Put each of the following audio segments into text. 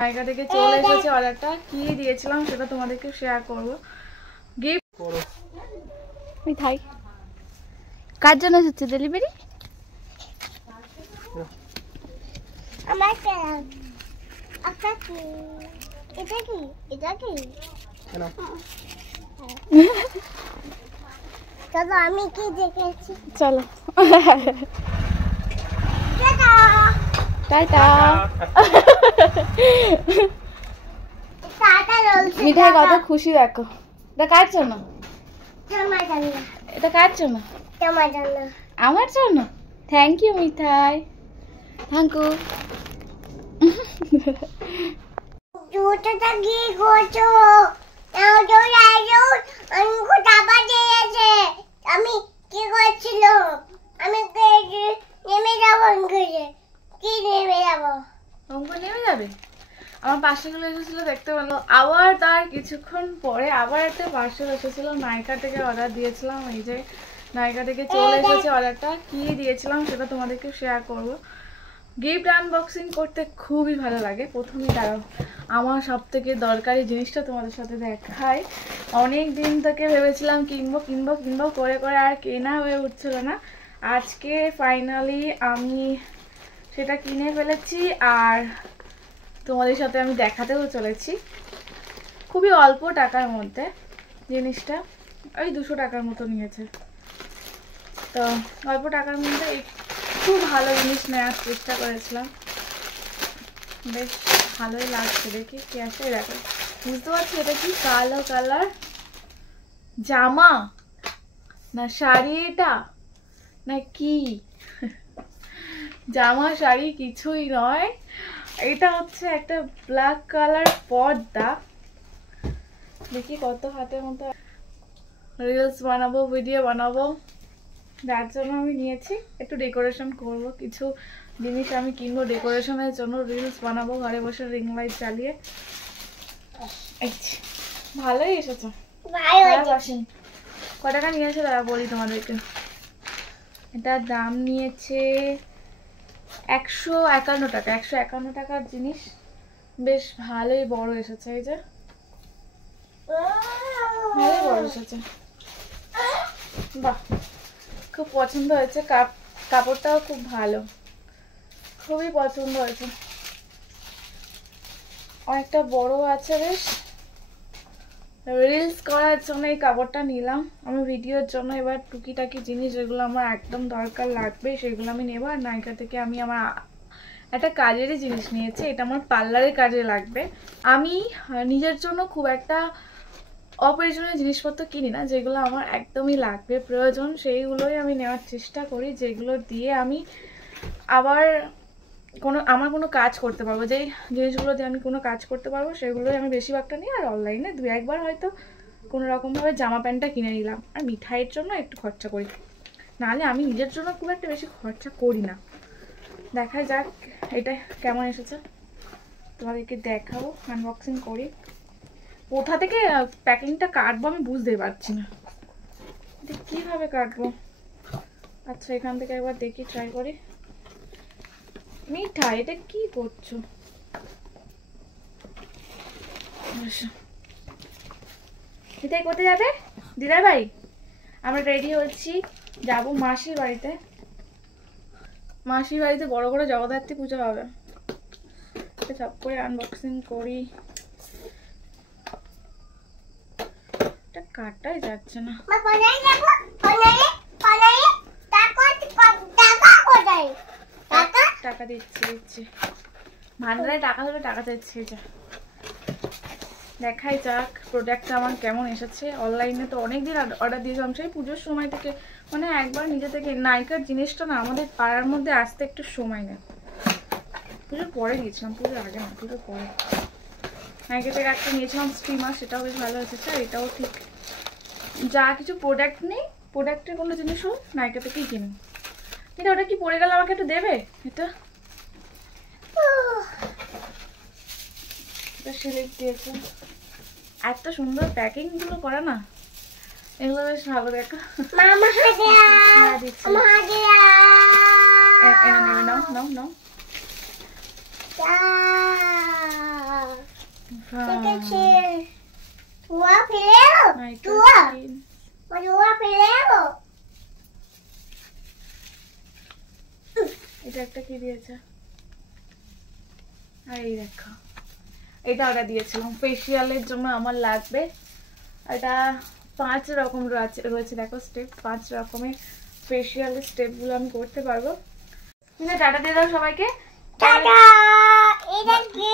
জায়গা থেকে চলে এসেছে অর্ডারটা কি দিয়েছিলাম সেটা তোমাদেরকে শেয়ার করবো। গিফট করো মিঠাই কার জন্য এসেছে ডেলিভারি? আমার আপনার কি এটা কি এটা কি কেন? চলো আমি কি দেখেছি চলো টাটা টাটা। টাটা বলছি মিঠাই কত খুশি দেখো। এটা কার জন্য? আমার জন্য এটা কার জন্য? তোমার জন্য আমার জন্য। Thank you Mithai, thank you. জুতোটা কি করছো? আমি কি করছিল? আমি নেমে যাবো কি নেমে যাবো? অঙ্ক নেমে যাবে। আমার পার্সেলগুলো এসেছিল দেখতে পেলো। আবার তার কিছুক্ষণ পরে আবার একটা পার্সেল এসেছিল, নাইকা থেকে অর্ডার দিয়েছিলাম। এই যে নাইকা থেকে চলে এসেছে অর্ডারটা কি দিয়েছিলাম সেটা তোমাদেরকে শেয়ার করবো। গিফট আনবক্সিং করতে খুবই ভালো লাগে। প্রথমেই দাঁড়াও আমার সব থেকে দরকারি জিনিসটা তোমাদের সাথে দেখাই। অনেক দিন থেকে ভেবেছিলাম কিনবো কিনবো কিনবো করে করে আর কেনা হয়ে উঠছিল না। আজকে ফাইনালি আমি সেটা কিনে ফেলেছি আর তোমাদের সাথে আমি দেখাতেও চলেছি। খুবই অল্প টাকার মধ্যে জিনিসটা, ওই 200 টাকার মতো নিয়েছে। তো অল্প টাকার মধ্যে একটু ভালো জিনিস নেওয়ার চেষ্টা করেছিলাম। বেশ ভালোই লাগছে, দেখি কি আছে। দেখো বুঝতে পারছি এটা কি কালো কালার জামা না শাড়ি, এটা না কি জামা শাড়ি কিছুই নয়। এটা হচ্ছে একটা ব্ল্যাক কালার পর্দা। দেখি কত হাতের মতো রিলস বানাবো, ভিডিও বানাবো, যার জন্য আমি নিয়েছি। একটু ডেকোরেশন করব, কিছু জিনিস আমি কিনবো ডেকোরেশনের জন্য, রিলস বানাবো ঘরে বসে রিং লাইট চালিয়ে। ভালোই এসেছে। ক টাকা নিয়েছে দাদা বলি তোমাদেরকে। এটার দাম নিয়েছে 151 টাকা। 151 টাকার জিনিস বেশ ভালোই বড় এসেছে। এই যে ভালোই বড় এসেছে, বাহ খুব পছন্দ হয়েছে। কাপড়টাও খুব ভালো, খুবই পছন্দ হয়েছে। অনেকটা বড় আছে বেশ। রিলস করার জন্য এই কাপড়টা নিলাম। আমি ভিডিওর জন্য এবার টুকিটাকি জিনিস যেগুলো আমার একদম দরকার লাগবে সেগুলো আমি নেব। আর নাইকা থেকে আমি আমার একটা কাজেরই জিনিস নিয়েছি, এটা আমার পার্লারের কাজে লাগবে। আমি নিজের জন্য খুব একটা অপ্রয়োজনীয় জিনিসপত্র কিনি না, যেগুলো আমার একদমই লাগবে প্রয়োজন সেইগুলোই আমি নেওয়ার চেষ্টা করি, যেগুলো দিয়ে আমি আবার আমার কোনো কাজ করতে পারবো। যেই জিনিসগুলো দিয়ে আমি কোনো কাজ করতে পারবো সেগুলোই আমি বেশিরভাগটা নিই। আর অনলাইনে 2-1 বার হয়তো কোনো রকমভাবে জামা প্যান্টটা কিনে নিলাম। আর মিঠাইয়ের জন্য একটু খরচা করি, নাহলে আমি নিজের জন্য খুব একটা বেশি খরচা করি না। দেখা যাক এটা কেমন এসেছে, তোমাদেরকে দেখাবো আনবক্সিং করি। কোথা থেকে প্যাকিংটা কাটবো আমি বুঝতেই পারছি না, এটা কীভাবে কাটবো। আচ্ছা এখান থেকে একবার দেখি, ট্রাই করি। মিঠা এটা কি করছো? মিঠাই কোথায় যাবে? দিদার বাড়ি। আমরা রেডি হচ্ছি, যাব মাসির বাড়িতে। মাসির বাড়িতে বড় করে জগদ্ধাত্রী পুজো হবে। সব করে আনবক্সিং করি। এটা কাটাই যাচ্ছে না। টাকা দিচ্ছি ভান্ডারে টাকা ধরে টাকা চাইছে। যা দেখাই যাক প্রোডাক্টটা আমার কেমন এসেছে। অনলাইনে তো অনেকদিন অর্ডার দিয়েছিলাম, সেই পুজোর সময় থেকে। মানে একবার নিজে থেকে নাইকার জিনিসটা না আমাদের পাড়ার মধ্যে আসতে একটু সময় নেয়। পুজোর পরে দিয়েছিলাম, পুজোর আগে না, পুজোর পরে। নাইকা থেকে একটা নিয়েছিলাম স্টিমার, সেটাও বেশ ভালো এসেছে। আর এটাও ঠিক, যা কিছু প্রোডাক্ট নেই, প্রোডাক্টের কোনো জিনিসও নাইকা থেকেই কিনি। এটা ওটা কি পড়ে গেল, আমাকে একটু দেবে? এটা সিলেক্ট দিয়েছে, এত সুন্দর প্যাকিং গুলো করা না, এগুলো বেশ ভালো। দেখো নাও নাও নাও দেখেছি তুয়া ফেলেও তুয়া তুয়া ফেলেও এটা একটা কি দিয়েছে আর এই দেখো এটা অর্ডার দিয়েছিলাম ফেসিয়ালের জন্য আমার লাগবে এটা 5 রকম রয়েছে দেখো স্টেপ 5 রকমের ফেসিয়ালের স্টেপগুলো আমি করতে পারবো তুমি টাটা দিয়ে দাও সবাইকে টাটা এটা কি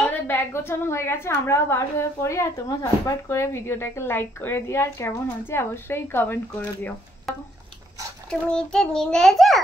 আমাদের ব্যাগ গোছানো হয়ে গেছে আমরাও বার হয়ে পড়ি আর তোমরা ঝটপট করে ভিডিওটাকে লাইক করে দিও আর কেমন হচ্ছে অবশ্যই কমেন্ট করে দিও তুমি এটা নিয়ে যাও